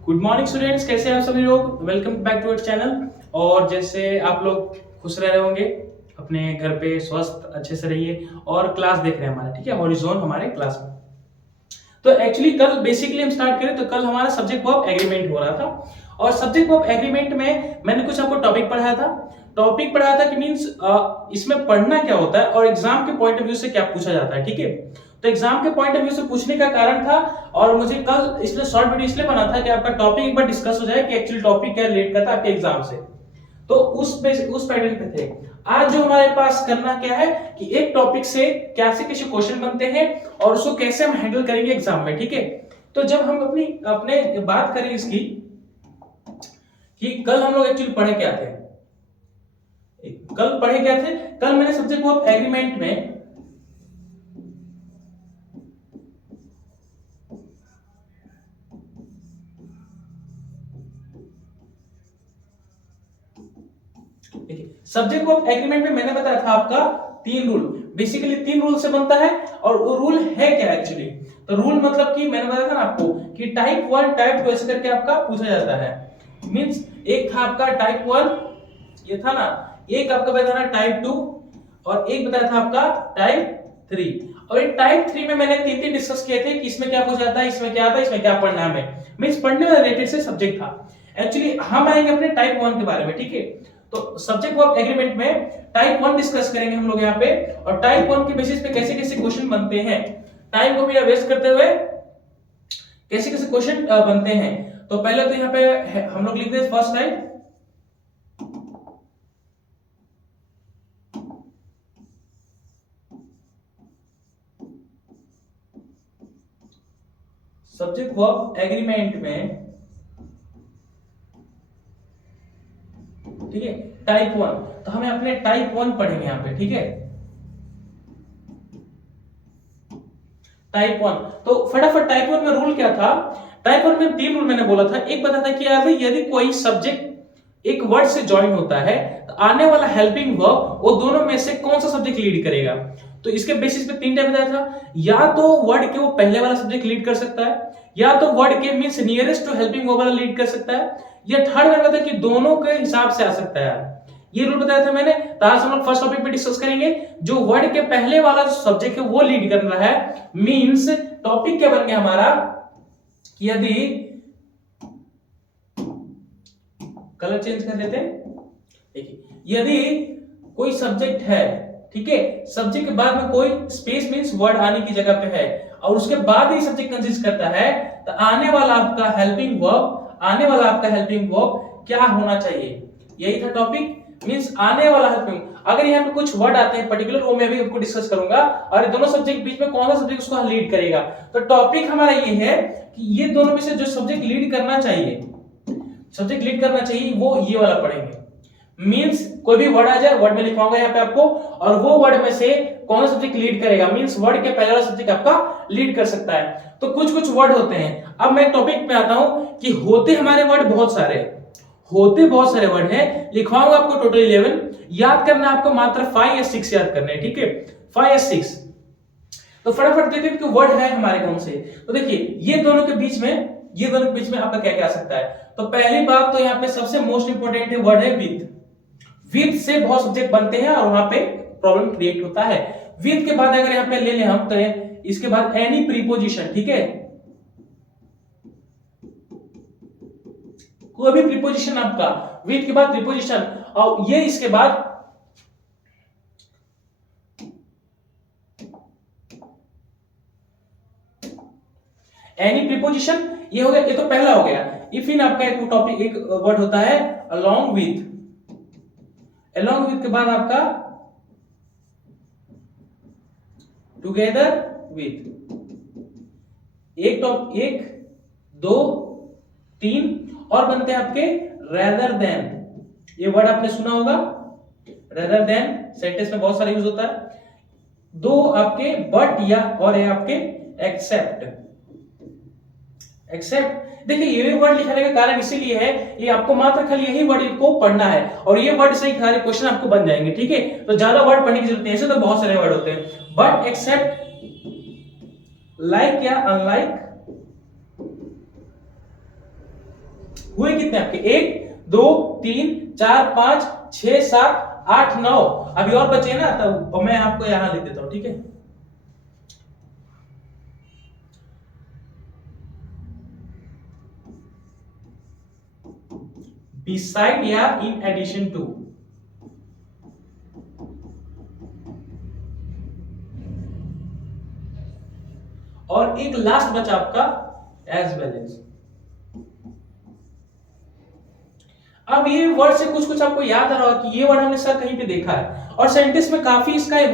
Good morning students, कैसे हैं आप सभी लोग। Welcome back to our channel. और जैसे आप लोग खुश रह रहे होंगे, अपने घर पे स्वस्थ अच्छे से रहिए और क्लास देख रहे हैं हमारे, ठीक है, हॉरिजॉन हमारे क्लास में। तो एक्चुअली कल बेसिकली हम स्टार्ट करें तो कल हमारा सब्जेक्ट वर्ब एग्रीमेंट हो रहा था। और सब्जेक्ट वर्ब एग्रीमेंट में मैंने कुछ आपको टॉपिक पढ़ाया था कि मींस इसमें पढ़ना क्या होता है और एग्जाम के पॉइंट ऑफ व्यू से क्या पूछा जाता है, ठीक है। तो एग्जाम के पॉइंट ऑफ व्यू से पूछने का कारण था और मुझे कल इसलिए शॉर्ट वीडियो इसलिए बना था कि आपका टॉपिक एक बार डिस्कस हो जाए कि एक्चुअली टॉपिक क्या रिलेट करता है आपके एग्जाम से। तो उस पैटर्न पे थे। आज जो हमारे पास करना क्या है कि एक टॉपिक से कैसे कैसे क्वेश्चन बनते हैं और उसको कैसे हम हैंडल करेंगे एग्जाम में, ठीक है। तो जब हम अपने बात करें इसकी कि कल हम लोग एक्चुअली पढ़े क्या थे, कल मैंने सब्जेक्ट वर्ब एग्रीमेंट में सब्जेक्ट वर्ब एग्रीमेंट में मैंने बताया था आपका तीन रूल। बेसिकली तीन रूल से बनता है और वो रूल है क्या एक्चुअली। तो रूल मतलब कि मैंने बताया था ना आपको कि टाइप 1 टाइप 2 ऐसे करके आपका पूछा जाता है। मींस एक था आपका टाइप 1, ये था ना, एक आपका बताया था टाइप 2 और एक बताया था आपका टाइप 3। और ये टाइप 3 में मैंने तीन तीन डिस्कस किए थे कि इसमें क्या पूछा जाता है, इसमें क्या आता है, इसमें क्या पढ़ना है हमें। मींस पढ़ने वाले रिलेटेड से सब्जेक्ट था। एक्चुअली हम आएंगे अपने टाइप 1 के बारे में, ठीक है। तो सब्जेक्ट वर्ब एग्रीमेंट में टाइप 1 डिस्कस करेंगे हम लोग यहाँ पे और टाइप 1 के बेसिस पे कैसे कैसे क्वेश्चन बनते हैं, टाइम को भी वेस्ट करते हुए कैसे कैसे क्वेश्चन बनते हैं। तो पहले तो यहाँ पे हम लोग लिखते हैं first type. Subject verb agreement में, ठीक है, टाइप 1। तो हमें अपने टाइप 1 पढ़ेंगे यहाँ पे, ठीक है। टाइप 1 तो फटाफट टाइप 1 में रूल क्या था। टाइप 1 में तीन रूल मैंने बोला था। एक पता था कि यार भाई यदि कोई सब्जेक्ट एक वर्ड से ज्वाइन होता है तो आने वाला हेल्पिंग वर्ब वो दोनों में से कौन सा सब्जेक्ट लीड करेगा। तो इसके बेसिस पे तीन टाइप बताया था, या तो वर्ड के वो पहले वाला सब्जेक्ट लीड कर सकता है, या तो वर्ड के means nearest to helping verb वाला लीड कर सकता है, या थर्ड में था कि दोनों के हिसाब से आ सकता है। ये रूल बताया था मैंने। तो आज हम लोग फर्स्ट टॉपिक पे डिस्कस करेंगे जो वर्ड के पहले वाला सब्जेक्ट है वो लीड कर रहा है। मींस टॉपिक क्या बन गया हमारा कि यदि कलर चेंज कर लेते हैं, देखिए यदि कोई सब्जेक्ट है, ठीक है, सब्जेक्ट के बाद में कोई स्पेस मींस वर्ड आने की जगह पे है और उसके बाद ही सब्जेक्ट कंसिस्ट करता है तो आने वाला आपका हेल्पिंग वर्ब क्या होना चाहिए। यही था टॉपिक। मींस आने वाला हेल्पिंग, अगर यहाँ पे कुछ वर्ड आते हैं पर्टिकुलर वो मैं भी आपको डिस्कस करूंगा और दोनों सब्जेक्ट बीच में कौन सा सब्जेक्ट उसको लीड करेगा। तो टॉपिक हमारा ये है कि ये दोनों में से जो सब्जेक्ट लीड करना चाहिए वो ये वाला पढ़ेंगे। मींस कोई भी वर्ड आ जाए, वर्ड में लिखवाऊंगा यहाँ पे आपको, और वो वर्ड में से कौन सा सब्जेक्ट लीड करेगा। मींस वर्ड के पहले वाला सब्जेक्ट आपका लीड कर सकता है। तो कुछ कुछ वर्ड होते हैं। अब मैं टॉपिक पे आता हूं कि होते हमारे वर्ड बहुत सारे वर्ड हैं। लिखवाऊंगा आपको टोटल 11। याद करना है आपको मात्र 5 या 6 याद करने हैं, ठीक है, 5 या 6। तो फटाफट देखते हैं कि वर्ड है हमारे कौन से। तो देखिए ये दोनों के बीच में आपका क्या क्या आ सकता है। तो पहली बात तो यहाँ पे सबसे मोस्ट इंपोर्टेंट है वर्ड है विद से बहुत सब्जेक्ट बनते हैं और वहां पे प्रॉब्लम क्रिएट होता है। विद के बाद अगर यहाँ पे ले लें हम तो इसके बाद एनी प्रीपोजिशन, ठीक है, कोई भी प्रीपोजिशन आपका विद के बाद प्रीपोजिशन और ये इसके बाद एनी प्रीपोजिशन, ये हो गया, ये तो पहला हो गया। इफ इन आपका एक टॉपिक एक वर्ड होता है अलोंग विथ के बाद आपका टुगेदर विथ। एक दो तीन और बनते हैं आपके रेदर देन। ये वर्ड आपने सुना होगा, रेदर देन सेंटेंस में बहुत सारा यूज होता है। दो आपके बट या और है आपके एक्सेप्ट। देखिए ये वर्ड लिखने का कारण इसीलिए है, ये आपको मात्र खाली यही वर्ड को पढ़ना है और ये वर्ड से सारे क्वेश्चन आपको बन जाएंगे, ठीक है। तो ज्यादा वर्ड पढ़ने की जरूरत नहीं है, ऐसे तो बहुत सारे वर्ड होते हैं। बट एक्सेप्ट, लाइक या अनलाइक, हुए कितने आपके 1 2 3 4 5 6 7 8 9, अभी और बचे ना, तो मैं आपको यहां लिख देता हूं, ठीक है। बिसाइड या इन एडिशन टू, और एक लास्ट बचा आपका एज वेल एज। अब ये वर्ड से कुछ कुछ आपको याद आ रहा होगा कि ये वर्ड हमने सर कहीं पे देखा है, और सेंटेंस में काफी इसका ये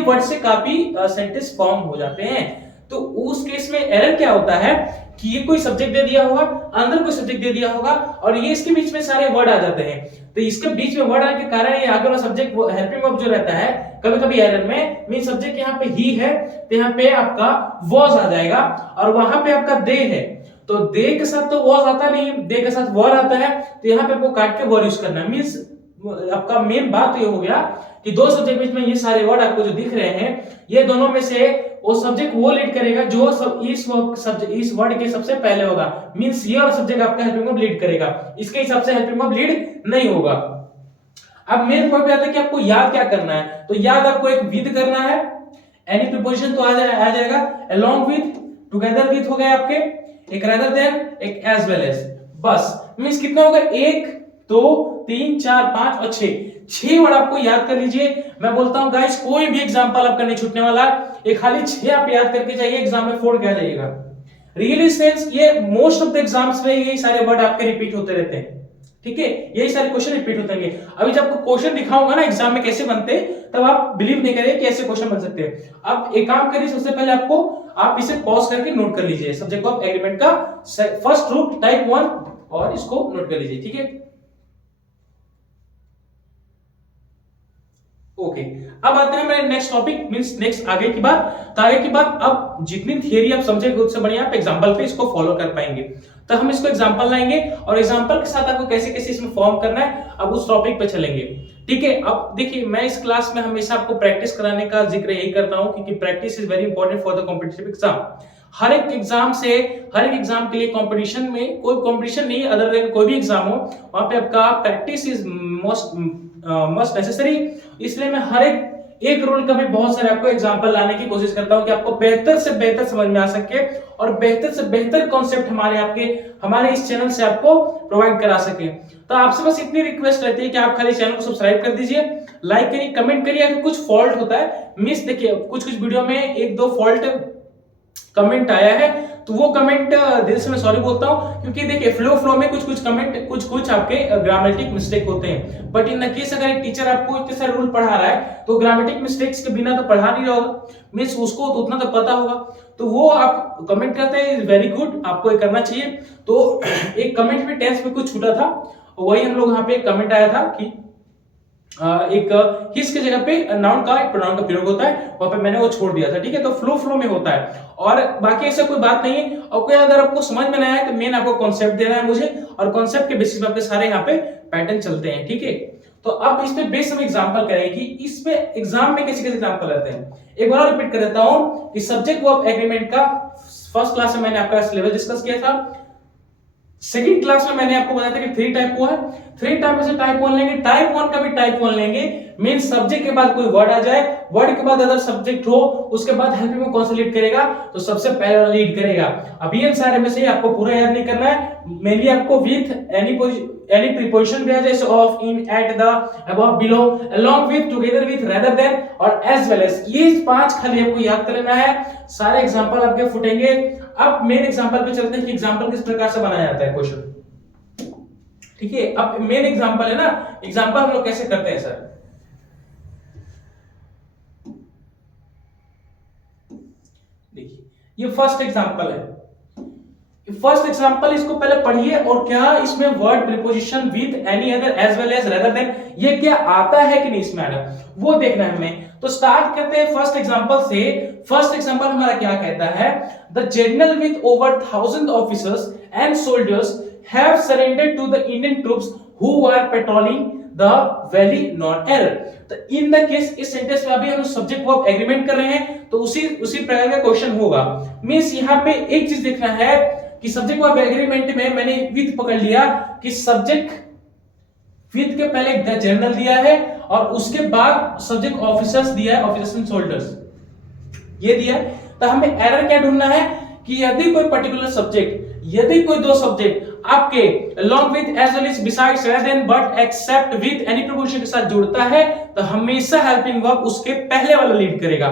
वर्ड से काफी सेंटेंस फॉर्म हो जाते हैं। तो उस केस में एरर क्या होता है कि ये कोई सब्जेक्ट दे दिया होगा, अंदर कोई सब्जेक्ट दे दिया होगा, और ये इसके बीच में सारे वर्ड आ जाते हैं। तो इसके बीच में वर्ड आने के कारण ये आगे वाला सब्जेक्ट हेल्पिंग वर्ब जो रहता है कभी कभी एरर में मीन सब्जेक्ट यहाँ पे ही है, तो यहाँ पे आपका वॉज आ जाएगा, और वहां पे आपका दे है, तो दे के साथ तो वॉज आता नहीं, दे के साथ वर आता है, तो यहाँ पे आपको काट के वर यूज करना है। मींस आपका मेन बात ये हो गया कि दो सब्जेक्ट बीच में ये सारे वर्ड आपको जो दिख रहे हैं, ये दोनों में से वो सब्जेक्ट वो लीड करेगा जो सब इस वर्ड के सबसे पहले होगा। मींस ये और सब्जेक्ट आपका हेल्पिंग वर्ब लीड करेगा, इसके हिसाब से हेल्पिंग वर्ब लीड नहीं होगा। अब मेन पॉइंट पे आता है कि आपको याद क्या करना है, तो याद आपको एक विद करना है, एनी प्रीपोजिशन तो आ जाएगा, अलोंग विद, टुगेदर विद हो गए आपके, एक रेदर देन, एक एज वेल एज, बस। मींस कितना होगा 1 2 3 4 5 और 6 वर्ड आपको याद कर लीजिए। मैं बोलता हूं गाइस कोई भी एग्जांपल आपका नहीं छूटने वाला, ये खाली 6 आप याद करके जाइए, एग्जाम में 4 क्या जाइएगा। रियली सेंस ये मोस्ट ऑफ द एग्जाम्स में यही सारे वर्ड आपके रिपीट होते रहते हैं, ठीक है, यही सारे क्वेश्चन रिपीट होते हैं। अभी जब आपको क्वेश्चन दिखाऊंगा ना एग्जाम में कैसे बनते हैं, तब आप बिलीव नहीं करेंगे कि ऐसे क्वेश्चन बन सकते हैं। अब एक काम करिए, सबसे पहले आप इसे पॉज करके नोट कर लीजिए, सब्जेक्ट ऑफ एग्रीमेंट का फर्स्ट रूल टाइप 1, और इसको नोट कर लीजिए, ठीक है। ओके, अब आते हैं मेरे नेक्स्ट टॉपिक, मींस नेक्स्ट आगे की बात। तो आगे की बात, अब जितनी थियरी आप समझेंगे उससे बढ़िया आप एग्जांपल पे इसको फॉलो कर पाएंगे। तो हम इसको एग्जांपल लाएंगे, और एग्जांपल के साथ आपको कैसे कैसे इसमें फॉर्म करना है, अब उस टॉपिक पे चलेंगे, ठीक है। अब देखिए, मैं इस क्लास में हमेशा आपको प्रैक्टिस कराने का जिक्र यही करता हूं, क्योंकि practice is very important for the competitive exam. हर एक एग्जाम के लिए कंपटीशन में कोई कंपटीशन नहीं, अदर देन कोई भी एग्जाम हो, वहां पे आपका प्रैक्टिस इज मस्ट नेसेसरी। इसलिए मैं हर एक रूल का भी बहुत सारे आपको एग्जांपल लाने की कोशिश करता हूं कि आपको बेहतर से बेहतर समझ में आ सके, और बेहतर से बेहतर कॉन्सेप्ट हमारे इस चैनल से आपको प्रोवाइड करा सके। तो आपसे बस इतनी रिक्वेस्ट रहती है कि आप खाली चैनल को सब्सक्राइब कर दीजिए, लाइक करिए, कमेंट करिए। अगर कुछ फॉल्ट होता है, मिस देखिए कुछ वीडियो में 1-2 फॉल्ट कमेंट आया है, तो वो कमेंट दिल से मैं सॉरी बोलता हूं, क्योंकि देखिए फ्लो में कुछ कमेंट कुछ आपके ग्रामेटिक मिस्टेक होते हैं। बट इन द केस अगर एक टीचर आपको इतने सारे रूल पढ़ा रहा है, तो ग्रामेटिक मिस्टेक्स के बिना तो पढ़ा नहीं रहा होगा, मींस उसको तो उतना तो पता होगा, तो वो आप कमेंट करते हैं, वेरी गुड, आपको ये करना चाहिए। तो एक कमेंट में टेंस में कुछ छूटा था, वही हम लोग यहाँ पे कमेंट आया था कि एक हिस की जगह पे नाउन का एक प्रोनाउन का प्रयोग होता है, वहां पे मैंने वो छोड़ दिया था, ठीक है। तो फ्लो में होता है, और बाकी ऐसा कोई बात नहीं है। और कोई अगर आपको समझ में ना आए, तो मेन आपको कॉन्सेप्ट देना है मुझे, और कॉन्सेप्ट के बेसिस पे आपके सारे यहाँ पे पैटर्न चलते हैं, ठीक है। तो अब इस पे बेस हम एग्जांपल करेंगे कि इस पे एग्जाम में कैसे कैसे एग्जांपल रहते हैं। एक बार रिपीट कर देता हूं कि सब्जेक्ट वर्ब एग्रीमेंट का फर्स्ट क्लास में मैंने आपका सिलेबस डिस्कस किया था। सेकंड क्लास में मैंने आपको बताया था कि 3 टाइप हुआ है, 3 टाइप में से टाइप 1 लेंगे, टाइप 1 का भी टाइप 1 लेंगे। मीन सब्जेक्ट के बाद कोई वर्ड आ जाए, वर्ड के बाद अदर सब्जेक्ट हो, उसके बाद हेल्पिंग को कौन सा लीड करेगा, तो सबसे पहले लीड करेगा। अभी इन सारे में से आपको पूरा याद नहीं करना है, मेनली आपको विथ एनी प्रीपोजिशन भी आ जाए, of, in, at, the, above, below, along with, together with, rather than और एज वेल एज, ये 5 खाली आपको याद कर लेना है। सारे एग्जांपल आपके फुटेंगे। अब मेन एग्जांपल पे चलते हैं कि एग्जांपल किस प्रकार से बनाया जाता है क्वेश्चन, ठीक है। अब मेन एग्जांपल है ना, एग्जांपल हम लोग कैसे करते हैं सर, देखिए ये फर्स्ट एग्जांपल है। फर्स्ट एग्जांपल इसको पहले पढ़िए, और क्या इसमें word preposition with, any other, as well as, rather than, ये क्या आता है कि नहीं इसमें आना, वो देखना है हमें। तो स्टार्ट करते हैं फर्स्ट एग्जांपल से। फर्स्ट एग्जांपल हमारा क्या कहता है, the general with over 1000 officers and soldiers have surrendered to the Indian troops who are patrolling the valley non error. तो इन द केस, इस सेंटेंस में अभी हम सब्जेक्ट वर्ब एग्रीमेंट कर रहे हैं, तो उसी प्रकार का क्वेश्चन होगा। मींस यहां पे एक चीज देखना है कि सब्जेक्ट वर्ब एग्रीमेंट में मैंने विथ पकड़ लिया कि सब्जेक्ट विथ के पहले द जनरल दिया है और उसके बाद सब्जेक्ट ऑफिसर्स दिया है, ऑफिसर्स एंड सोल्जर्स ये दिया है। तो हमें एरर क्या ढूंढना है कि यदि कोई पर्टिकुलर सब्जेक्ट, यदि कोई दो सब्जेक्ट आपके along with as well as besides rather than but except with any preposition के साथ जुड़ता है तो हमेशा हेल्पिंग वर्ब उसके पहले वाला लीड करेगा,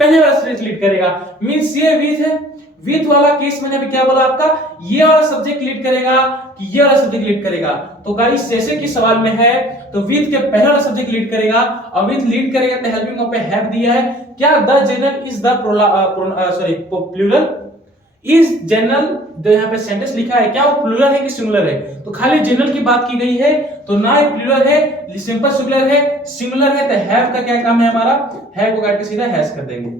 पहले वाला स्टेज लीड करेगा। मींस ये विथ है, विथ वाला केस मैंने अभी क्या बोला आपका, ये वाला सब्जेक्ट लीड करेगा कि ये वाला सब्जेक्ट लीड करेगा। तो गाइस जैसे कि सवाल में है तो विथ के पहले वाला सब्जेक्ट लीड करेगा और विथ लीड करेगा तो हेल्पिंग वर्ब पे हैव दिया है। क्या the general is the plural, is general जो यहाँ पे सेंटेंस लिखा है क्या वो प्लूरल है कि सिंगुलर है, तो खाली जनरल की बात की गई है तो ना ही प्लूरल है, सिंपल सिंगुलर है, सिंगुलर है तो हैव का क्या काम है हमारा, हैव को काट के सीधा हैज कर देंगे।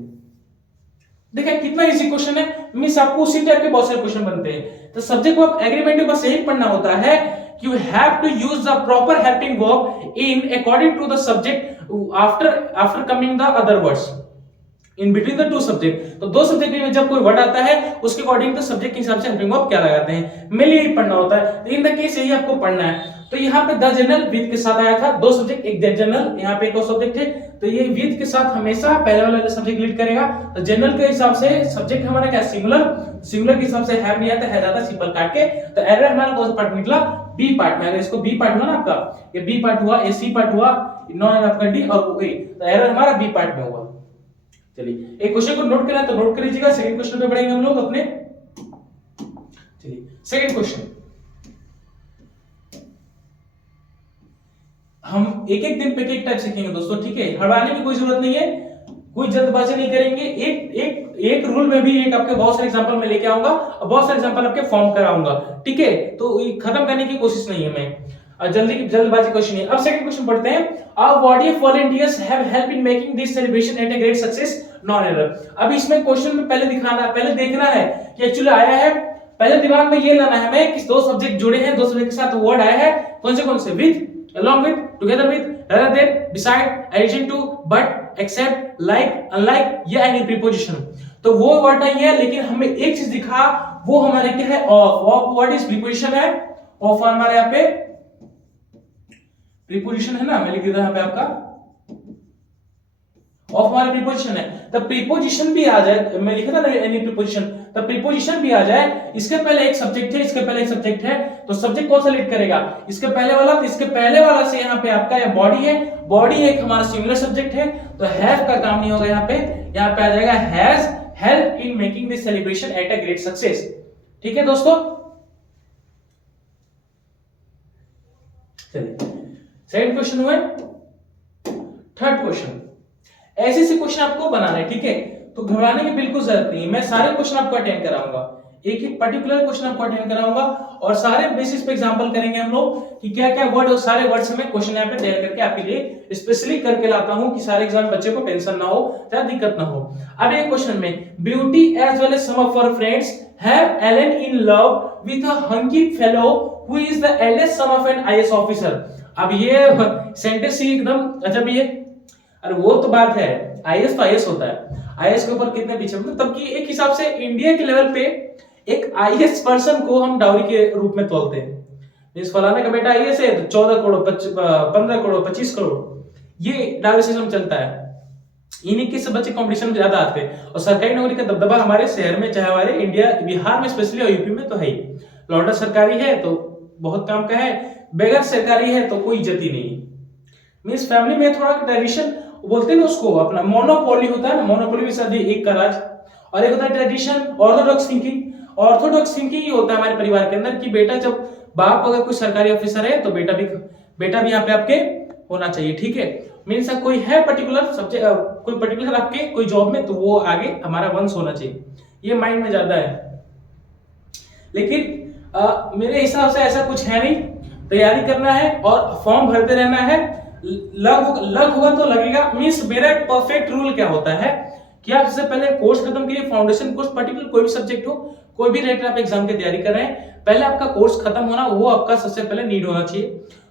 देखिए कितना इजी क्वेश्चन है, मींस आपको उसी टाइप के बहुत सारे क्वेश्चन बनते हैं। तो सब्जेक्ट वर्ब एग्रीमेंट में बस यही पढ़ना होता है कि you have to use the proper helping verb in according to the subject after coming the other words in between the two subject। तो दो सब्जेक्ट में जब कोई वर्ड आता है उसके अकॉर्डिंग तो सब्जेक्ट के हिसाब से हेल्पिंग वर्ब क्या लगाते हैं, मेनली यही पढ़ना होता है। इन द केस यही आपको पढ़ना है। तो यहाँ पे द जनरल विद के साथ आया था, दो सब्जेक्ट एक जनरल, यहाँ पे एक और सब्जेक्ट है तो ये विद के साथ हमेशा पहले वाला सब्जेक्ट लीड करेगा। तो जनरल के हिसाब से सब्जेक्ट हमारा क्या सिंगुलर, सिंगुलर के हिसाब से हैव नहीं आता, है जाता सिंपल काट के। तो एरर हमारा कौन सा पार्ट निकला, बी पार्ट में। अगर इसको बी पार्ट हुआ ना आपका, ये बी पार्ट हुआ, ये सी पार्ट हुआ, नॉन आपका डी और ए, तो एरर हमारा बी पार्ट में हुआ। चलिए एक क्वेश्चन को नोट करना है तो नोट कर लीजिएगा, सेकंड क्वेश्चन पे बढ़ेंगे हम लोग अपने। चलिए सेकंड क्वेश्चन, हम एक एक दिन पे एक टाइप सीखेंगे दोस्तों, ठीक है, हड़बड़ाने की कोई जरूरत नहीं है, कोई जल्दबाजी नहीं करेंगे। एक रूल में भी एक आपके बहुत सारे एग्जांपल मैं लेके आऊंगा और बहुत सारे एग्जांपल आपके फॉर्म कराऊंगा, ठीक है। तो खत्म करने की कोशिश नहीं है मैं, जल्दबाजी क्वेश्चन है। अब सेकंड क्वेश्चन पढ़ते हैं। Our body of volunteers have helped in making this celebration at a great success, non error। अब इसमें क्वेश्चन में पहले देखना है कि एक्चुअली आया है, पहले दिमाग में ये लाना है हमें कि दो सब्जेक्ट जुड़े हैं, दो सब्जेक्ट के साथ वर्ड आया है, कौन से with, along with, together with, rather than, beside, addition to, but, except, like, unlike या any preposition। तो वो वर्ड नहीं है लेकिन हमें एक चीज दिखा, वो हमारे क्या है, ऑफ वर्ड इज प्रीपोजिशन है, ऑफ हमारे यहाँ पे प्रीपोजिशन है ना, मैं लिख देता हूं यहाँ पे आपका ऑफ हमारा प्रीपोजिशन है। तब प्रीपोजिशन भी आ जाए, मैं लिखा था ना एनी प्रीपोजिशन, तब प्रीपोजिशन भी आ जाए, इसके पहले एक सब्जेक्ट है, इसके पहले एक सब्जेक्ट है, तो सब्जेक्ट कौन सा लीड करेगा, इसके पहले वाला। तो इसके पहले वाला से यहाँ पे आपका ये बॉडी है, बॉडी एक हमारा सिंगुलर सब्जेक्ट है तो हैव का काम नहीं होगा यहाँ पे आ जाएगा has help in making this celebration at a great success. ठीक है दोस्तों, चलिए सेकंड क्वेश्चन हुआ। थर्ड क्वेश्चन, ऐसे से क्वेश्चन आपको बनाना है, ठीक है, तो घबराने की बिल्कुल जरूरत नहीं है। मैं सारे क्वेश्चन आपको अटेंड कराऊंगा, एक एक पर्टिकुलर क्वेश्चन आपको अटेंड कराऊंगा और सारे बेसिस पे एग्जांपल करेंगे हम लोग कि क्या क्या वर्ड और सारे वर्ड से मैं क्वेश्चन यहाँ पे तैयार करके आपके लिए स्पेशली करके लाता हूं कि सारे एग्जाम बच्चे को टेंशन ना हो, ज्यादा दिक्कत ना हो। अब एक क्वेश्चन में, beauty as well as some of her friends have fallen in love with a hunky fellow who is the eldest son of an IAS officer. अब ये सेंटेंस ही एकदम अजब ही है। अरे वो तो बात है, आईएएस तो आईएएस होता है, आईएएस के ऊपर कितने पीछे, तब की एक हिसाब से इंडिया के लेवल पे एक आईएएस पर्सन को हम डाउरी के रूप में तोलते हैं। इस फलाने का बेटा आईएएस है तो 14 करोड़ 15 करोड़ 25 करोड़, ये डाउरी सिस्टम चलता है। इन्हीं के सब बच्चे कंपटीशन में ज्यादा आते हैं और सरकारी नौकरी का दबदबा हमारे शहर में, चाहे हमारे इंडिया बिहार में स्पेशली और यूपी में तो है ही। लौंडा सरकारी है तो बहुत काम का है, बेगर सरकारी है तो कोई इज्जत ही नहीं। मींस फैमिली में थोड़ा ट्रेडिशन बोलते हैं ना उसको, अपना मोनोपोली होता है ना, मोनोपोली भी शायद एक का राज, और एक होता है tradition, Orthodox thinking. Orthodox thinking ये होता है हमारे परिवार के अंदर कि बेटा जब बाप अगर कोई सरकारी ऑफिसर है तो बेटा भी यहाँ पे आपके होना चाहिए, ठीक है। मीन्स कोई है पर्टिकुलर सब्जेक्ट, कोई पर्टिकुलर आपके कोई जॉब में तो वो आगे हमारा वंश होना चाहिए, ये माइंड में ज्यादा है। लेकिन मेरे हिसाब से ऐसा कुछ है नहीं, तैयारी करना है और फॉर्म भरते रहना है, लग हुआ तो लगेगा। मींस मेरा परफेक्ट रूल क्या होता है कि आप इससे पहले कोर्स खत्म कीजिए, फाउंडेशन कोर्स पर्टिकुलर कोई भी सब्जेक्ट हो, कोई भी रिलेटेड आप एग्जाम की तैयारी कर रहे हैं, पहले आपका कोर्स खत्म होना वो आपका सबसे पहले नीड होना चाहिए।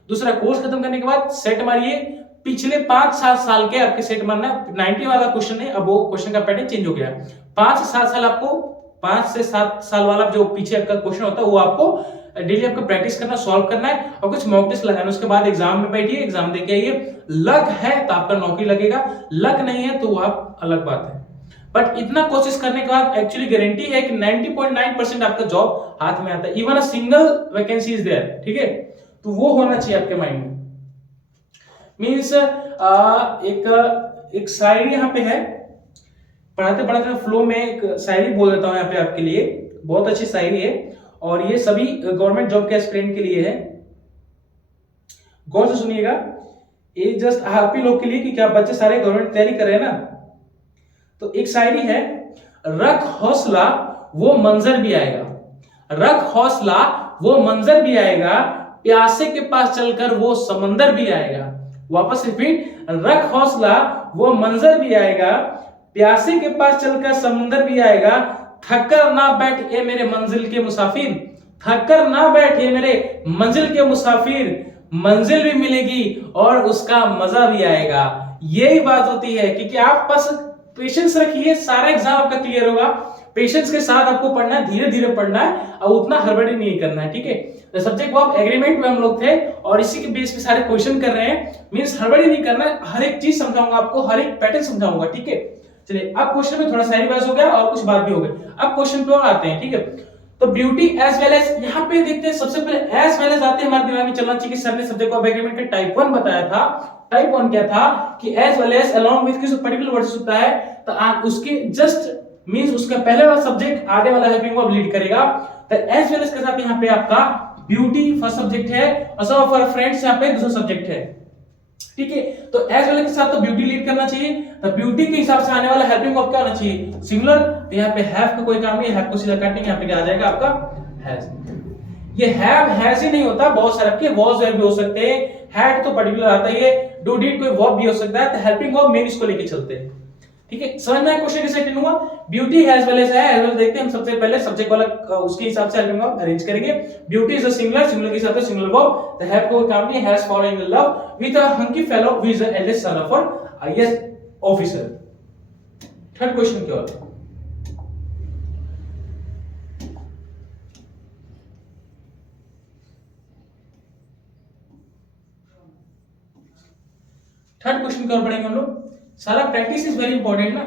दूसरा, कोर्स खत्म करने के बाद सेट मारिए, पिछले 5-7 साल के आपके सेट मारना। 90 वाला क्वेश्चन है, अब वो क्वेश्चन का पैटर्न चेंज हो गया, 5 से 7 साल आपको 5 से 7 साल वाला जो पीछे आपका क्वेश्चन होता है वो आपको डेली आपको प्रैक्टिस करना, सॉल्व करना है और कुछ मॉक टेस्ट लगाना। उसके बाद एग्जाम में बैठिए, एग्जाम देके आइए। लक है तो आपका नौकरी लगेगा, लक नहीं है तो वो आप अलग बात है। बट इतना कोशिश करने के बाद एक्चुअली गारंटी है कि 90.9% आपका जॉब हाथ में आता है। Even a single vacancy is there, ठीक है। तो वो होना चाहिए आपके माइंड में। मींस एक शायरी यहाँ पे है, पढ़ाते पढ़ाते फ्लो में एक शायरी बोल देता हूं यहाँ पे आपके लिए। बहुत अच्छी शायरी है और ये सभी गवर्नमेंट जॉब के एस्पिरेंट के लिए है। गौर से सुनिएगा, ये जस्ट आप ही लोग के लिए कि क्या बच्चे सारे गवर्नमेंट तैयारी कर रहे हैं ना। तो एक शायरी है, रख हौसला वो मंजर भी आएगा, रख हौसला वो मंजर भी आएगा, प्यासे के पास चलकर वो समंदर भी आएगा। वापस रिपीट, रख हौसला वो मंजर भी आएगा, प्यासे के पास चलकर समुंदर भी आएगा। थककर ना बैठ ये मेरे मंजिल के मुसाफिर, थककर ना बैठ ये मेरे मंजिल के मुसाफिर, मंजिल भी मिलेगी और उसका मजा भी आएगा। यही बात होती है कि आप बस पेशेंस रखिए, सारा एग्जाम आपका क्लियर होगा। पेशेंस के साथ आपको पढ़ना है, धीरे धीरे पढ़ना है और उतना हड़बड़ी नहीं करना है, ठीक है। तो सब्जेक्ट वर्ब एग्रीमेंट में हम लोग थे और इसी के बेस पे सारे क्वेश्चन कर रहे हैं। मींस हड़बड़ी नहीं करना है, हर एक चीज समझाऊंगा आपको, हर एक पैटर्न समझाऊंगा, ठीक है। चलिए अब क्वेश्चन में थोड़ा शायरी बात हो गया और कुछ बात भी हो गई। अब क्वेश्चन पे आते हैं, ठीक है। तो ब्यूटी एज वेल एज, यहाँ पे देखते हैं सबसे पहले एज वेल एज आते हैं, हमारे दिमाग में चलना चाहिए कि सर ने सब्जेक्ट वर्ब एग्रीमेंट का टाइप 1 बताया था। टाइप 1 क्या था कि as well as along with किसी पर्टिकुलर वर्ड से होता है तो उसके जस्ट मींस उसका पहले वाला सब्जेक्ट आगे वाला हेल्पिंग वर्ब लीड करेगा। तो एज वेल एज के साथ यहाँ पे आपका ब्यूटी फर्स्ट सब्जेक्ट है और सम ऑफ आवर फ्रेंड्स यहाँ पे दूसरा सब्जेक्ट है, ठीक है। तो एज वेल के साथ तो ब्यूटी लीड करना चाहिए। तो ब्यूटी के हिसाब से आने वाला हेल्पिंग वर्ब क्या होना चाहिए, सिंगुलर। तो यहाँ पे हैव का कोई काम नहीं, हैव को सीधा काटेंगे, यहाँ पे क्या आ जाएगा आपका हैज। ये हैव हैज ही नहीं होता, बहुत सारे आपके वॉज भी हो सकते हैं, हैड तो पर्टिकुलर आता ही है, डू डिड कोई वर्ब भी हो सकता है। तो हेल्पिंग वर्ब मेन इसको लेके चलते हैं, ठीक है। समझ में क्वेश्चन कैसे अटेंड हुआ। ब्यूटी हैज वेल एज है, एज वेल देखते हैं हम। सबसे पहले सब्जेक्ट वाला उसके हिसाब से हेल्पिंग वर्ब अरेंज करेंगे। Beauty is a singular, singular के हिसाब से सिंगुलर वर्ब। द हैव को काम नहीं, has following love with a hunky fellow who is the eldest son of a IAS officer. Third question क्या होता है, थर्ड क्वेश्चन की ओर बढ़ेंगे हम लोग। सारा प्रैक्टिस इज वेरी इंपॉर्टेंट ना।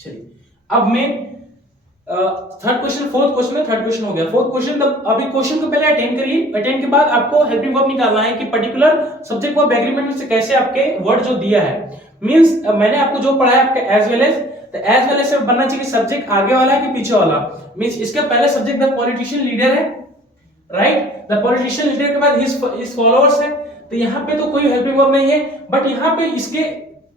चलिए अब मैं थर्ड क्वेश्चन, फोर्थ क्वेश्चन है, थर्ड क्वेश्चन हो गया। फोर्थ क्वेश्चन अभी क्वेश्चन को पहले अटेंड करिए। अटेंड के बाद आपको हेल्पिंग वर्ब निकालना है कि पर्टिकुलर सब्जेक्ट वर्ब एग्रीमेंट में से कैसे आपके वर्ड जो दिया है। मींस मैंने आपको जो पढ़ा है आपके एज वेल एज, तो एज वेल एज से बनना चाहिए सब्जेक्ट आगे वाला है कि पीछे वाला। मींस इसके पहले सब्जेक्ट द पॉलिटिशियन लीडर है, राइट। द पॉलिटिशियन लीडर के बाद हिज फॉलोअर्स है। तो यहाँ पे तो कोई हेल्पिंग वर्ब नहीं है, बट यहाँ पे इसके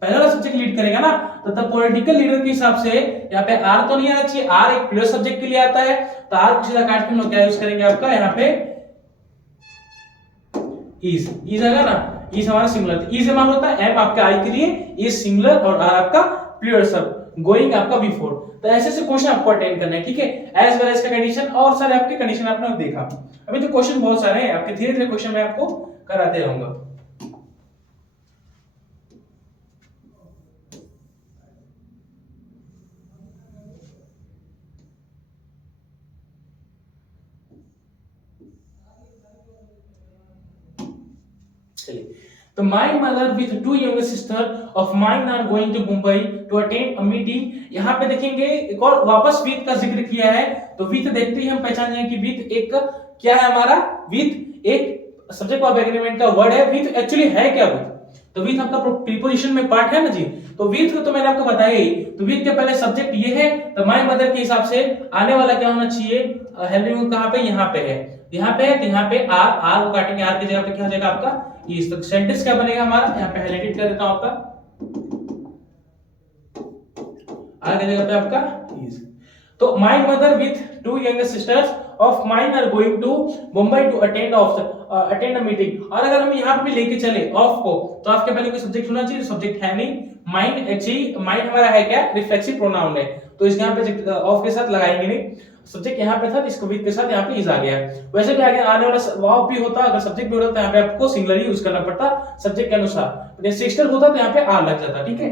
पहला वाला सब्जेक्ट लीड करेगा ना। तो द पॉलिटिकल लीडर के हिसाब से यहाँ पे आर तो नहीं आना चाहिए, आर एक प्लस सब्जेक्ट के लिए आता है। तो आर को सीधा काट के हम लोग क्या यूज करेंगे आपका यहाँ पे इज। इज आएगा ना, इज हमारा सिंगुलर। इज मान होता है एम आपका आई के लिए, इज सिंगुलर और आर आपका प्लूरल सब, गोइंग आपका बिफोर। तो ऐसे से क्वेश्चन आपको अटेंड करना है, ठीक है। एज वेल एज का कंडीशन और सारे आपके कंडीशन आपने देखा। अभी तो क्वेश्चन बहुत सारे हैं आपके, धीरे धीरे क्वेश्चन मैं आपको कराते रहूंगा। चलिए, तो my mother with two younger sister of mine are going to Mumbai to attend a meeting. यहाँ पे देखेंगे एक और वापस विथ का जिक्र किया है। तो विथ देखते ही हम पहचान जाएंगे कि विथ एक क्या है हमारा, विथ एक सब्जेक्ट वर्ब एग्रीमेंट का वर्ड है। विथ एक्चुअली है क्या, विथ तो विथ आपका प्रीपोजिशन में पार्ट है ना जी। तो विथ तो मैंने आपको बताया ही। तो विथ के पहले सब्जेक्ट ये है, तो माय मदर के हिसाब से आने वाला क्या होना चाहिए, हेल्पिंग कहां पे, यहाँ पे है, यहाँ पे है। तो यहाँ पे आर, आर को काटेंगे, आर की जगह पे क्या हो जाएगा आपका इस। तो सेंटेंस क्या बनेगा हमारा, यहाँ पे हाईलाइटेड कर देता हूं आपका, आर की जगह पे आपका इज। तो my mother with two younger sisters of mine are going to Mumbai to attend a meeting. और अगर हम यहाँ पे लेके चले ऑफ को, तो आपके पहले कोई सब्जेक्ट होना चाहिए, सब्जेक्ट है नहीं। माइन एक्चुअली माइन हमारा है क्या, रिफ्लेक्सिव प्रोनाउन है, तो इसके यहाँ पे ऑफ के साथ लगाएंगे नहीं। सब्जेक्ट यहाँ पे था, इसको विद के साथ यहाँ पे इज आ गया। वैसे भी आगे आने वाला वर्ब भी होता, अगर सब्जेक्ट भी होता तो यहाँ पे आपको सिंगुलर ही यूज करना पड़ता सब्जेक्ट के अनुसार। सिस्टर होता तो यहाँ पे आर लग जाता, ठीक है।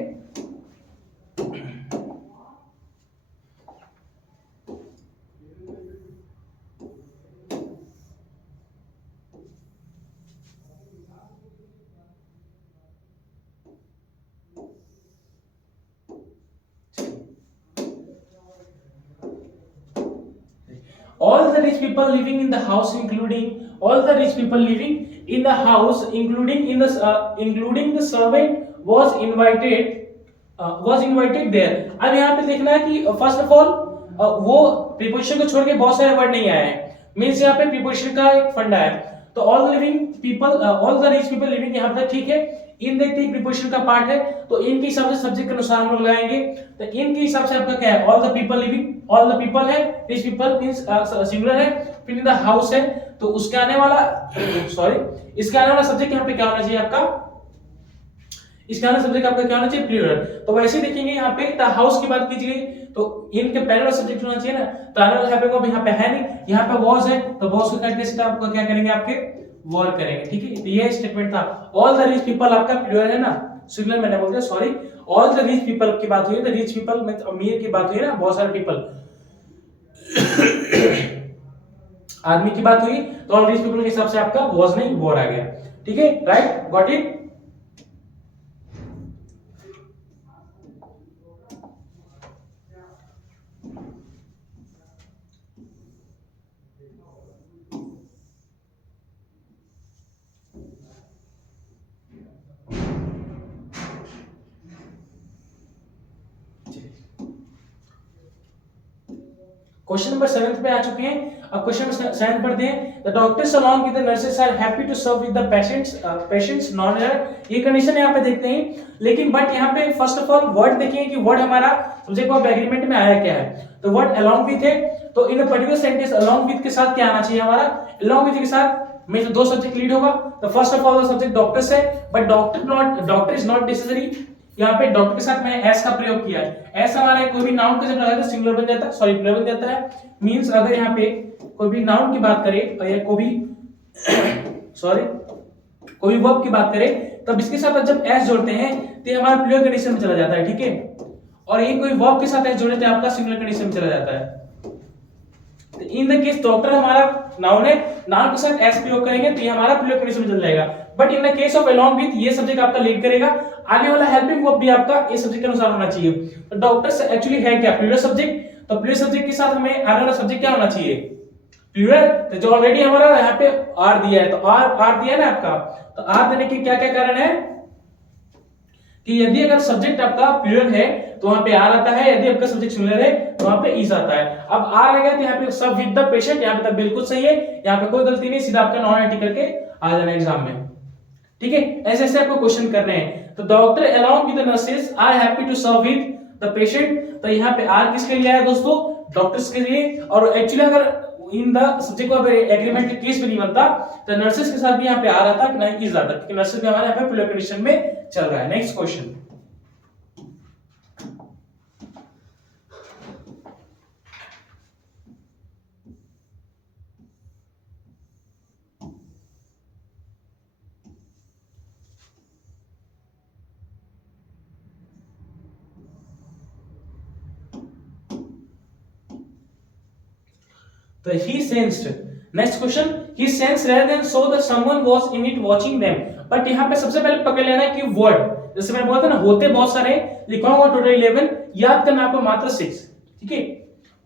all the rich people living in the house including all the rich people living in the house including the servant was invited there। अब यहाँ पे देखना है कि फर्स्ट ऑफ ऑल वो प्रीपोजिशन को छोड़ के बहुत सारे वर्ड नहीं आए हैं, मींस यहाँ पे प्रीपोजिशन का एक फंडा है। तो all the living people, all the rich people living यहाँ पे ठीक है, इन देखते ही प्रीपोजिशन का पार्ट है, तो इनके हिसाब से सब्जेक्ट के अनुसार हम लोग लगाएंगे। तो इनके हिसाब से आपका क्या है, all the people living, all the people है, रिच पीपल मींस सिंगुलर है, फिर इन द हाउस है, तो उसके आने वाला इसके आने वाला सब्जेक्ट यहाँ पे क्या होना चाहिए आपका, इसका आंसर सब्जेक्ट आपका क्या होना चाहिए, प्लूरल। तो वैसे ही देखेंगे यहाँ पे द हाउस की बात कीजिए तो इनके पहले वाला सब्जेक्ट होना चाहिए ना, तो आने वाला यहाँ पे है नहीं, यहाँ पे वॉज है, तो वॉज को काट के सीधा आपको क्या करेंगे, आपके वॉर करेंगे, ठीक है। तो ये स्टेटमेंट था। ऑल द रिच पीपल आपका प्लूरल है ना, सिंगुलर मैंने बोल दिया, sorry. All the rich people की बात हुई है, द रिच पीपल में अमीर की बात हुई है ना, बहुत सारे पीपल आदमी की बात हुई, तो ऑल रिच पीपल के हिसाब से आपका वॉज नहीं वॉर आ गया, ठीक है, right, got it. Question number 7 पे आ चुके हैं। अब क्वेश्चन नंबर 7 पढ़ते हैं। The doctors along with the nurses are happy to serve with the patients non error. ये कंडीशन यहाँ पे देखते हैं, लेकिन बट यहाँ पे फर्स्ट ऑफ ऑल वर्ड देखेंगे कि वर्ड हमारा सब्जेक्ट ऑफ एग्रीमेंट में आया क्या है। तो वर्ड अलोंग विद है, तो इन पर्टिकुलर सेंटेंस अलोंग विद के साथ क्या आना चाहिए हमारा, अलोंग विद के साथ में दो सब्जेक्ट लीड होगा। तो first of all subject doctors है, but doctor is not necessary. यहाँ पे डॉक्टर के साथ मैंने एस का प्रयोग किया है। एस हमारा कोई भी नाउन का जब लगाया तो सिंगुलर बन जाता है, सॉरी प्लूरल बन जाता है। मींस अगर यहाँ पे कोई भी नाउन की बात करें या कोई भी सॉरी कोई वर्ब की बात करें, तब इसके साथ जब एस जोड़ते हैं तो ये हमारा प्लूरल कंडीशन में चला जाता है, ठीक है। और ये कोई वर्ब के साथ एस जोड़े तो आपका सिंगुलर कंडीशन में चला जाता है। तो इन द केस डॉक्टर हमारा नाउन है, नाउन के साथ एस प्रयोग करेंगे तो ये हमारा प्लूरल कंडीशन में चल जाएगा। But in the case of along with ये सब्जेक्ट आपका लीड करेगा। आगे वाला हेल्पिंग वर्ब भी आपका ये सब्जेक्ट के अनुसार होना चाहिए। तो डॉक्टर्स एक्चुअली है क्या, प्लूरल सब्जेक्ट। तो प्लूरल सब्जेक्ट के साथ हमें आने वाला सब्जेक्ट क्या होना चाहिए, प्लूरल। तो जो ऑलरेडी हमारा यहाँ पे आर दिया है, तो आर दिया है ना आपका, तो आर देने के क्या क्या कारण है कि यदि अगर सब्जेक्ट आपका प्लूरल है तो वहां पे आर आता है, यदि आपका सब्जेक्ट सिंगुलर है तो वहां पे इज आता है। अब आर आ गया तो यहाँ पे सब विद द पेशेंट, यहाँ पे तब बिल्कुल सही है, यहाँ पे कोई गलती नहीं, सीधा आपका नॉन आईटी करके आ जाना एग्जाम में, ठीक है। ऐसे ऐसे आपको क्वेश्चन करने हैं। तो doctor along with the nurses are happy to serve with the patient. तो यहाँ पे आर किसके लिए आया दोस्तों, डॉक्टर्स के लिए। और एक्चुअली अगर in the subject of agreement के केस में नहीं बनता तो नर्सेस के साथ भी यहाँ पे आ रहा था कि नहीं इज आता, क्योंकि नर्सेस भी हमारे यहाँ पे प्लूरल कंडीशन में चल रहा है। Next question. तो he sensed, next question, he sensed rather than saw that someone was in it watching them। But यहाँ पे सबसे पहले पकड़ लेना है कि वर्ड, जैसे मैंने बोला था ना, होते बहुत सारे, लिखवाऊंगा टोटल 11, याद करना आपको मात्र 6, ठीक है।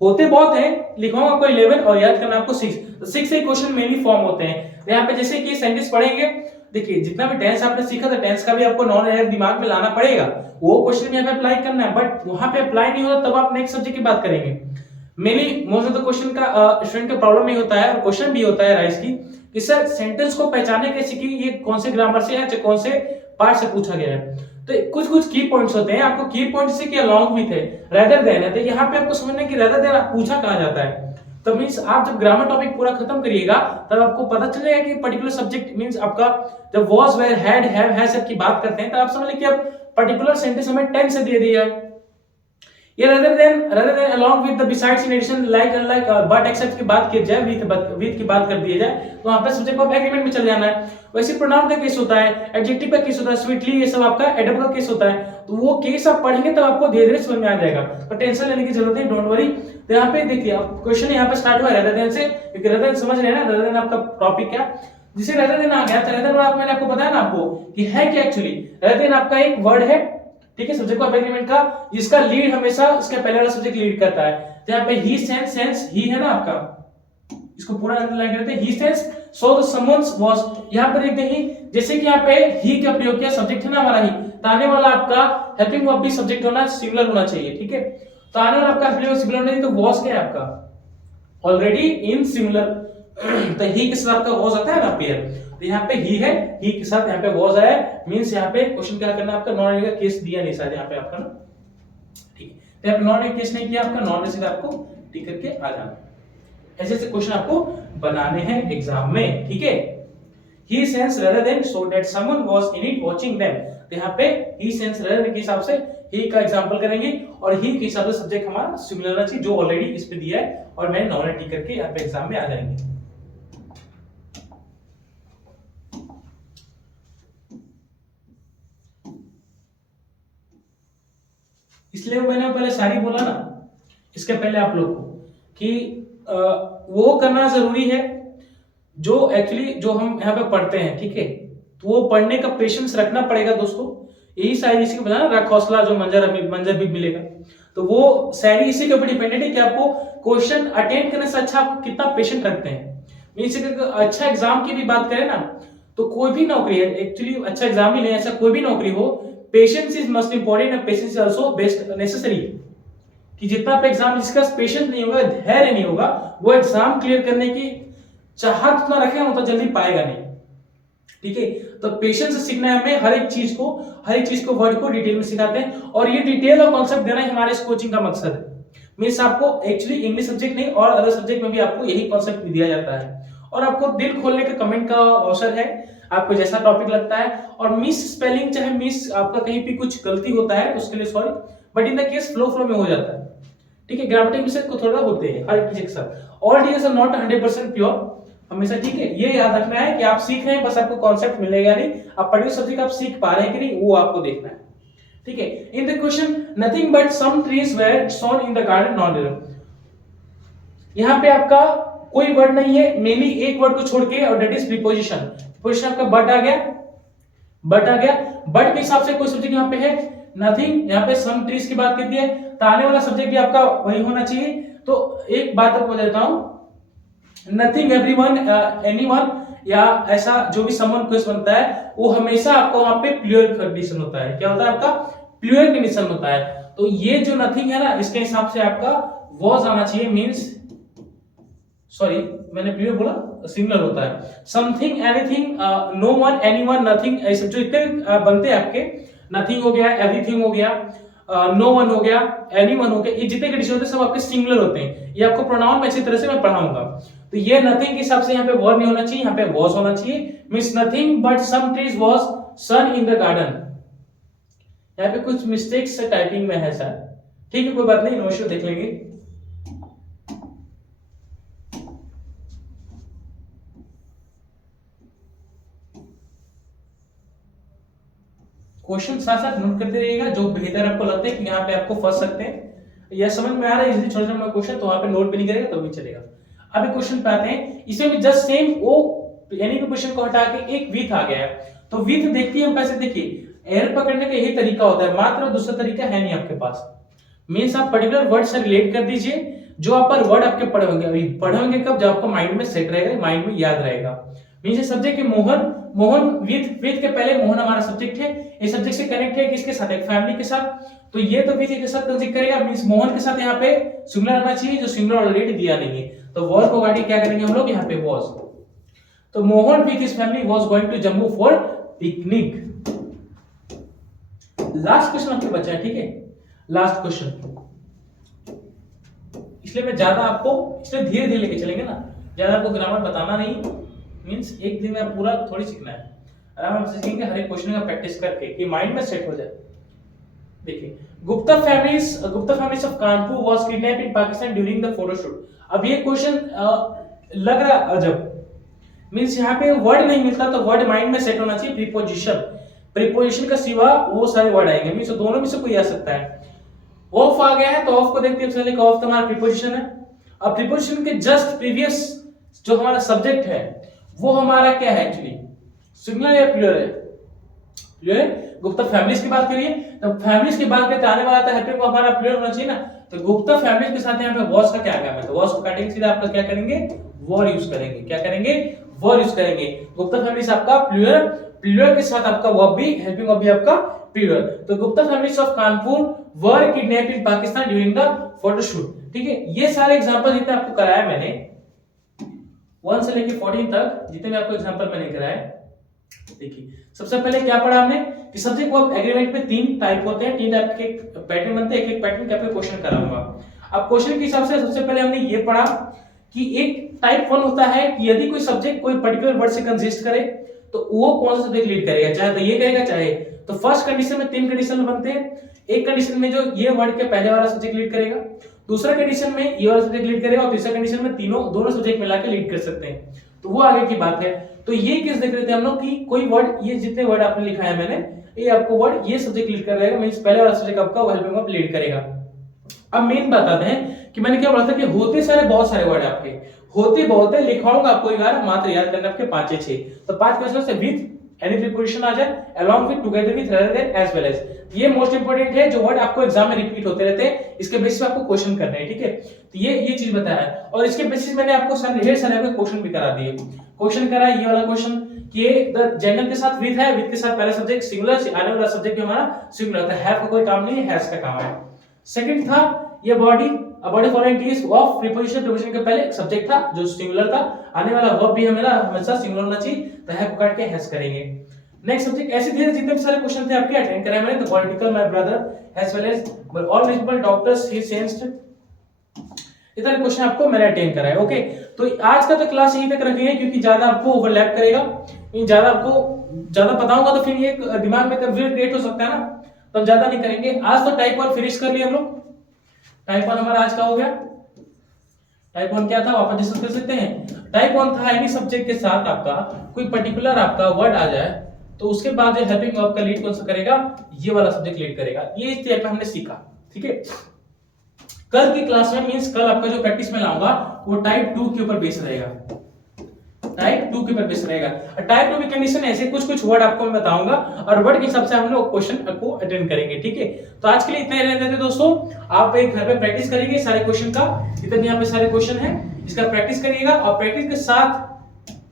होते बहुत है, लिखवाऊंगा आपको 11 और याद करना आपको 6। तो 6 से क्वेश्चन मेनली फॉर्म होते हैं। यहाँ पे जैसे कि सेंटेंस पढ़ेंगे, देखिए जितना भी टेंस आपने सीखा था, टेंस का भी आपको नॉन एरर दिमाग में लाना पड़ेगा, वो क्वेश्चन यहाँ पे अप्लाई करना है। बट वहां पे अप्लाई नहीं होता तब आप नेक्स्ट सब्जेक्ट की बात करेंगे। Mainly most of the question का स्टूडेंट का प्रॉब्लम ही होता है, और क्वेश्चन भी होता है राइस की कि सर सेंटेंस को पहचानने कैसे कि ये कौन से ग्रामर से है, कौन से पार्ट से पूछा गया है। तो कुछ कुछ की पॉइंट्स होते हैं, आपको की पॉइंट से कि अलोंग विद है, रेदर देन है, तो यहाँ पे आपको समझना है कि रेदर देन पूछा कहा जाता है। तो मींस आप जब ग्रामर टॉपिक पूरा खत्म करिएगा तब आपको पता चलेगा कि पर्टिकुलर सब्जेक्ट मींस आपका जब was were had have has सब की बात करते हैं तो आप समझ लीजिए कि अब पर्टिकुलर सेंटेंस हमें टेंस से दे दिया है। ये rather than along with the besides in addition like unlike but except की बात की जाए, with की बात कर दी जाए, तो वहां पे सब्जेक्ट ऑफ एग्रीमेंट में चल जाना है। वैसे प्रोनाउन का केस होता है, एडजेक्टिव का केस होता है, स्वीटली ये सब आपका एडवर्ब का केस होता है। तो वो केस आप पढ़ेंगे तब आपको धीरे धीरे समझ में आ जाएगा, तो टेंशन लेने की जरूरत नहीं, डोंट वरी। तो यहाँ पे देखिए अब क्वेश्चन यहाँ पे स्टार्ट हुआ rather than से, क्योंकि rather than समझ रहे हैं ना, rather than आपका टॉपिक क्या, जिसे rather than आ गया तो rather than मैंने आपको बताया ना आपको कि है क्या एक्चुअली, rather than आपका एक वर्ड है, ठीक है, सब्जेक्ट ऑफ एग्रीमेंट का, जिसका लीड हमेशा इसके पहले वाला सब्जेक्ट लीड करता है। तो यहाँ पे ही सेंस ही है ना आपका, इसको पूरा अंडरलाइन करते हैं। He sense so the someone's was, यहां पर देखते हैं जैसे कि यहां पे ही का प्रयोग किया, सब्जेक्ट है ना हमारा ही, तो आने वाला आपका हेल्पिंग वर्ब भी सब्जेक्ट होना सिमिलर होना चाहिए, ठीक है। तो आने वाला आपका हेल्पिंग वर्ब सिमिलर नहीं, तो वाज क्या है आपका ऑलरेडी इन सिमिलर, तो ही के साथ आपका वाज आता है ना पेयर, तो यहाँ पे ही है, ही के साथ यहाँ पे वाज आया, मींस यहाँ पे क्वेश्चन क्या करना आपका, नॉन एग्री का केस दिया नहीं शायद यहाँ पे आपका ना, ठीक है। तो यहाँ पे नॉन एग्री केस नहीं किया आपका, नॉन एग्री आपको टिक करके आ जाना। ऐसे ऐसे क्वेश्चन आपको बनाने हैं एग्जाम में, ठीक है। ही sense rather than so that someone was in it watching them, तो यहाँ पे ही सेंस rather than के हिसाब से ही का एग्जांपल करेंगे, और ही के हिसाब से सब्जेक्ट हमारा सिमिलर होना चाहिए जो ऑलरेडी इस पे दिया है, और मैं नॉन टिक करके यहाँ पे एग्जाम में आ जाएंगे। इसलिए मैंने पहले सारी बोला ना इसके पहले आप लोग को कि वो करना जरूरी है जो एक्चुअली जो हम यहाँ पे पढ़ते हैं, ठीक है। तो वो पढ़ने का पेशेंस रखना पड़ेगा दोस्तों, यही शायरी इसी को बताना, रख हौसला जो मंजर भी मिलेगा, तो वो शायरी इसी के ऊपर डिपेंडेंट है कि आपको क्वेश्चन अटेंड करने से अच्छा आप कितना पेशेंट रखते हैं। मींस अच्छा एग्जाम की भी बात करें ना, तो कोई भी नौकरी है एक्चुअली अच्छा एग्जाम ही नहीं, ऐसा कोई भी नौकरी हो, patience is most important and patience is also best necessary, कि जितना आप एग्जाम जिसका पेशेंस नहीं होगा, धैर्य नहीं होगा, वो एग्जाम क्लियर करने की चाहत उतना रखेगा उतना जल्दी पाएगा नहीं, ठीक है। तो पेशेंस से सीखना है हमें, हर एक चीज को वर्ड को डिटेल में सिखाते हैं, और ये डिटेल और कॉन्सेप्ट देना ही हमारे इस कोचिंग का मकसद है। मींस आपको एक्चुअली इंग्लिश सब्जेक्ट नहीं और अदर सब्जेक्ट में भी आपको यही कॉन्सेप्ट दिया जाता है, और आपको दिल खोलने का कमेंट का अवसर है, आपको जैसा टॉपिक लगता है, और मिस स्पेलिंग चाहे मिस आपका कहीं भी कुछ गलती होता है तो उसके लिए sorry, but in the cash flow में हो जाता है, ठीक है। ग्रामेटिकल मिस्टेक को थोड़ा होते हैं हर चीज के साथ, all teachers are not 100% pure हमेशा, ठीक है। ये याद रखना है कि आप सीख रहे हैं, बस आपको कॉन्सेप्ट मिलेगा नहीं, आप पर्टिकुलर सब्जेक्ट आप सीख पा रहे हैं कि नहीं वो आपको देखना है, ठीक है। In the question nothing but some trees were sown in the garden not there, यहाँ पे आपका कोई वर्ड नहीं है, मेनली एक वर्ड को छोड़ के, और दैट इज प्रीपोजिशन। प्रीपोजिशन आपका बट आ गया, बट के हिसाब से कोई सब्जेक्ट यहाँ पे है नथिंग, यहाँ पे सम ट्रीज की बात करती है, तो आने वाला सब्जेक्ट भी आपका वही होना चाहिए। तो एक बात आपको बता देता हूं, नथिंग, एवरीवन, एनीवन, या ऐसा जो भी समवन क्वेश्चन बनता है वो हमेशा आपको वहां पे प्लूरल कंडीशन होता है, क्या होता है आपका प्लूरल कंडीशन होता है। तो ये जो नथिंग है ना, इसके हिसाब से आपका वाज आना चाहिए, मींस सॉरी मैंने प्लूरल बोला, सिंगुलर होता है। Something, anything, no one, anyone, nothing, ऐसे जो इतने बनते हैं आपके, नथिंग हो गया, एवरीथिंग हो गया, नो वन हो गया, एनीवन हो गया, ये जितने कंडीशन होते हैं सब आपके सिंगुलर होते हैं। ये आपको प्रोनाउन में अच्छी तरह से मैं पढ़ाऊंगा। तो ये नथिंग के हिसाब से यहाँ पे वर्ब नहीं होना चाहिए, यहाँ पे वाज होना चाहिए, means nothing but some trees was sown in the garden. यहाँ पे कुछ मिस्टेक्स टाइपिंग में है सर, ठीक है, कोई बात नहीं, नो इश्यू, देख लेंगे। क्वेश्चन साथ साथ नोट करते रहिएगा, जो बेहतर आपको लगता है कि यहाँ पे आपको फंस सकते हैं या समझ में आ रहा है इजीली छोटा छोटा क्वेश्चन, तो वहां पे नोट भी नहीं करेगा तो भी चलेगा। अभी क्वेश्चन पे आते हैं, इसमें भी जस्ट सेम वो यानी कि क्वेश्चन को हटा के एक विथ आ गया है, तो विथ देखती है कैसे, देखिए एरर पकड़ने का यही तरीका होता है, मात्र दूसरा तरीका है नहीं आपके पास। मींस आप पर्टिकुलर वर्ड से रिलेट कर दीजिए, जो आप पर वर्ड आपके पढ़े होंगे, अभी पढ़े होंगे कब, जब आपको माइंड में सेट रहेगा, माइंड में याद रहेगा। मींस सब्जेक्ट है मोहन, मोहन विथ के पहले मोहन हमारा सब्जेक्ट है, ये सब्जेक्ट से कनेक्ट है किसके साथ, एक फैमिली के साथ, तो ये तो विथ के साथ कंसीडर करेगा, मींस मोहन के साथ यहाँ पे सिंगुलर आना चाहिए, जो सिंगुलर ऑलरेडी दिया नहीं है, तो वाज को गाड़ी क्या करेंगे हम लोग यहाँ पे वाज। तो Mohan with his family was going to Jammu for picnic. Last question आपके बचा है, ठीक है, लास्ट क्वेश्चन, इसलिए मैं ज्यादा आपको इसलिए धीरे धीरे लेके चलेंगे ना, ज्यादा आपको ग्रामर बताना नहीं, मींस एक दिन में पूरा थोड़ी सीखना है, आराम से सीखेंगे हर एक क्वेश्चन का प्रैक्टिस करके कि माइंड में सेट हो जाए। देखिए Gupta families of Kanpur was kidnapped in Pakistan during the photoshoot. अब ये क्वेश्चन लग रहा अजब, मींस यहाँ पे वर्ड नहीं मिलता, तो वर्ड माइंड में सेट होना चाहिए, प्रीपोजिशन का सिवा वो सारे वर्ड आएंगे, मींस दोनों में से कोई आ सकता है। ऑफ आ गया है तो ऑफ को देखते हैं, चलिए ऑफ तो हमारा प्रीपोजिशन है। अब प्रीपोजिशन के जस्ट प्रीवियस जो हमारा सब्जेक्ट है वो हमारा क्या है, एक्चुअली सिंगुलर या प्लूरल है, प्लूरल। गुप्ता फैमिलीज की बात करिए, तो फैमिलीज की बात करते आने वाला था हेल्पिंग को हमारा प्लूरल होना चाहिए ना, तो गुप्ता फैमिलीज के साथ यहाँ पे वाज का क्या काम है, तो वाज को काटेंगे सीधा आपका क्या करेंगे वर यूज करेंगे। क्या करेंगे? वर यूज करेंगे। गुप्ता फैमिलीज आपका प्लूरल, प्लूरल के साथ आपका वर्ब भी, हेल्पिंग वर्ब भी आपका प्लूरल। तो Gupta families of Kanpur were kidnapped in Pakistan during the photoshoot. ठीक है, ये सारे एग्जांपल जितने आपको कराया मैंने 1 से लेके 14 तक जितने भी आपको एग्जांपल मैंने कराया, देखिए सबसे पहले क्या पढ़ा हमने कि सब्जेक्ट वर्ब एग्रीमेंट में 3 टाइप होते हैं, 3 टाइप के पैटर्न बनते हैं। एक पैटर्न के आपको क्वेश्चन कराऊंगा। अब क्वेश्चन के हिसाब से सबसे पहले हमने ये पढ़ा कि एक टाइप 1 होता है कि यदि कोई सब्जेक्ट कोई पर्टिकुलर वर्ड से कंसिस्ट करे तो वो कौन सा सब्जेक्ट लीड करेगा, चाहे तो ये करेगा चाहे तो। फर्स्ट कंडीशन में 3 कंडीशन बनते हैं। एक कंडीशन में जो ये वर्ड के पहले वाला सब्जेक्ट लीड करेगा, दूसरा कंडीशन में ये वाला सब्जेक्ट लीड करेगा और तीसरा कंडीशन में दोनों सब्जेक्ट मिला के लीड कर सकते हैं। तो वो आगे की बात है। तो ये केस देख रहे थे हम लोग कि कोई वर्ड, ये जितने वर्ड आपने लिखा है मैंने, ये आपको वर्ड ये सब्जेक्ट लीड कर रहेगा, मींस पहले वाला सब्जेक्ट आपका वो हेल्पिंग वर्ब लीड करेगा। अब मेन बात आते हैं कि मैंने क्या बोला था कि होते सारे बहुत सारे वर्ड आपके होते बहुत है, लिखवाऊंगा आपको 11, मात्र याद करना आपके 5 6। तो 5 क्वेश्चन से विद एनी प्रीपोजिशन आ जाए, along with, together with, rather than, as well as। ये मोस्ट इंपोर्टेंट है जो वर्ड आपको एग्जाम में रिपीट होते रहते हैं, इसके बेसिस पे आपको क्वेश्चन करने हैं। ठीक है, तो ये चीज बताया है और इसके बेसिस मैंने आपको ढेर सारे क्वेश्चन भी करा दिए। क्वेश्चन करा ये वाला क्वेश्चन कि द जनरल के साथ विद है, विद के साथ पहला सब्जेक्ट सिंगुलर, आने वाला सब्जेक्ट भी हमारा सिंगुलर था। हैव का कोई काम नहीं है, हैज का काम है। सेकंड था ये body, body following case of preposition, preposition के पहले सब्जेक्ट था जो सिंगुलर था, आने वाला वर्ब भी हमेशा सिंगुलर होना चाहिए, तो हैव काट के हैज करेंगे। नेक्स्ट सब्जेक्ट ऐसे धीरे जितने भी सारे क्वेश्चन थे आपके अटेंड कराए मैंने। तो political my brother as well as all रिलेजिबल डॉक्टर्स ही सेंस्ड, इतने क्वेश्चन आपको मैंने अटेंड कराए। ओके, तो आज का तो क्लास यहीं तक रखेंगे क्योंकि ज्यादा आपको ओवरलैप करेगा, ज्यादा आपको ज्यादा बताऊंगा तो फिर ये दिमाग में कंफ्यूजन क्रिएट हो सकता है ना, तो हम ज्यादा नहीं करेंगे। आज तो टाइप 1 फिनिश कर लिया हम लोग। टाइप 1 हमारा आज का हो गया। टाइप 1 क्या था वापस डिस्कस कर सकते हैं। टाइप 1 था एनी सब्जेक्ट के साथ आपका कोई पर्टिकुलर आपका वर्ड आ जाए तो उसके बाद जो हेल्पिंग वर्ब का लीड कौन सा करेगा, ये वाला सब्जेक्ट लीड करेगा। ये इस टाइप में हमने सीखा। ठीक है, कल की क्लास में मींस कल आपका जो प्रैक्टिस में लाऊंगा वो टाइप 2 के ऊपर बेस रहेगा। टाइप 2 के ऊपर बेस रहेगा। टाइप 2 की कंडीशन ऐसे कुछ वर्ड आपको मैं बताऊंगा और वर्ड के हिसाब से हम लोग क्वेश्चन को अटेंड करेंगे। ठीक है, तो आज के लिए इतना ही रहने देते दोस्तों। आप एक घर पे प्रैक्टिस करेंगे सारे क्वेश्चन का, जितने यहाँ पे सारे क्वेश्चन है इसका प्रैक्टिस करिएगा और प्रैक्टिस के साथ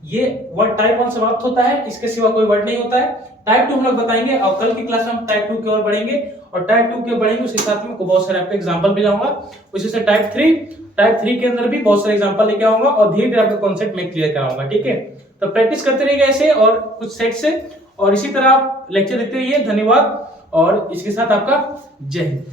ये वर्ड टाइप 1 समाप्त होता है, इसके सिवा कोई वर्ड नहीं होता है। टाइप 2 हम लोग बताएंगे और कल की क्लास में हम टाइप 2 की ओर बढ़ेंगे और टाइप 2 की ओर बढ़ेंगे उसके साथ में बहुत सारे आपके एग्जांपल भी लाऊंगा। उसी से टाइप 3 के अंदर भी बहुत सारे एग्जांपल लेके आऊंगा और धीरे धीरे आपका कॉन्सेप्ट मैं क्लियर कराऊंगा। ठीक है, तो प्रैक्टिस करते रहिए ऐसे और कुछ सेट से, और इसी तरह आप लेक्चर देखते रहिए। धन्यवाद और इसके साथ आपका जय हिंद।